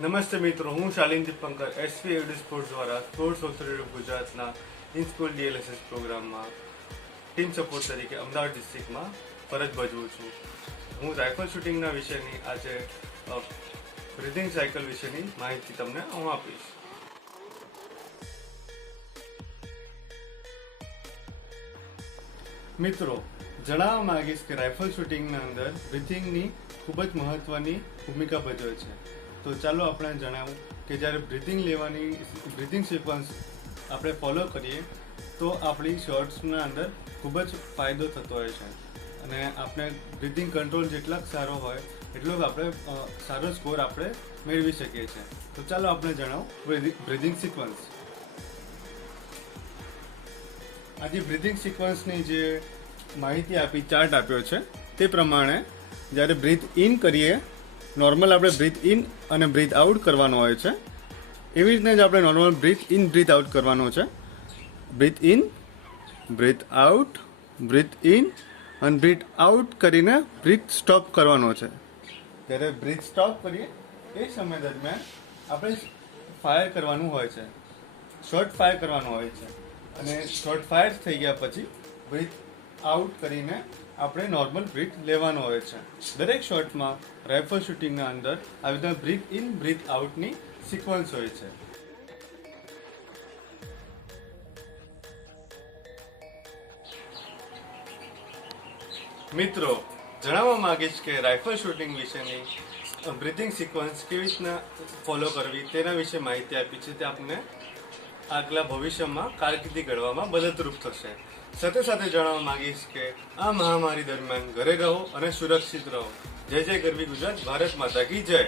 નમસ્તે મિત્રો, હું શાલિન દીપંકર એસવી એડુ સ્પોર્ટ્સ દ્વારા સ્પોર્ટ્સ ઓથોરિટી ઓફ ગુજરાતના ઇન સ્કૂલ ડીએલએસએસ પ્રોગ્રામમાં ટીમ સપોર્ટ તરીકે અમદાવાદ ડિસ્ટ્રિક્ટમાં ફરજ ભજવું છું. હું રાઇફલ શૂટિંગના વિષયની આજે બ્રીથિંગ સાયકલ વિશેની માહિતી તમને હું આપીશ. મિત્રો, જણાવવા માંગીશ કે રાઇફલ શૂટિંગના અંદર બ્રીથિંગની ખૂબ જ મહત્વની ભૂમિકા ભજવે છે. તો ચાલો આપણે જણાવું કે જ્યારે બ્રીથિંગ સિક્વન્સ આપણે ફોલો કરીએ તો આપણી શોર્ટ્સના અંદર ખૂબ જ ફાયદો થતો હોય છે અને આપણે બ્રીથિંગ કંટ્રોલ જેટલા સારો હોય એટલો જ આપણે સારો સ્કોર આપણે મેળવી શકીએ છીએ. તો ચાલો આપણે જણાવું બ્રીથિંગ સિક્વન્સ. આજે બ્રીથિંગ સિક્વન્સની જે માહિતી આપી, ચાર્ટ આપ્યો છે તે પ્રમાણે જ્યારે બ્રીથ ઇન કરીએ, નોર્મલ આપણે બ્રીથ ઇન અને બ્રીથ આઉટ કરવાનો હોય છે. એવી રીતના જ આપણે normal breath in breath out કરવાનો છે. Breath in, breath out, breath in અને બ્રીથ આઉટ કરીને બ્રીથ સ્ટોપ કરવાનો છે. જ્યારે બ્રીથ સ્ટોપ કરીએ એ સમય દરમિયાન આપણે ફાયર કરવાનું હોય છે, શોર્ટ ફાયર કરવાનું હોય છે અને શોર્ટ ફાયર થઈ ગયા પછી બ્રીથ આઉટ કરીને આપણે નોર્મલ બ્રીથ લેવાનો હોય છે. દરેક શોટમાં રાઇફલ શૂટિંગના અંદર આવી રીતના બ્રીથ ઇન બ્રીથ આઉટની સિક્વન્સ હોય છે. મિત્રો, જણાવવા માંગીશ કે રાઇફલ શૂટિંગ વિશેની બ્રીથિંગ સિક્વન્સ કેવી રીતના ફોલો કરવી તેના વિશે માહિતી આપી છે. તે આપને આગલા ભવિષ્યમાં કારકિર્દી ઘડવામાં મદદરૂપ થશે. સાથે સાથે જણાવવા માંગીશ કે આ મહામારી દરમિયાન ઘરે રહો અને સુરક્ષિત રહો. જય જય ગરવી ગુજરાત, ભારત માતા કી જય.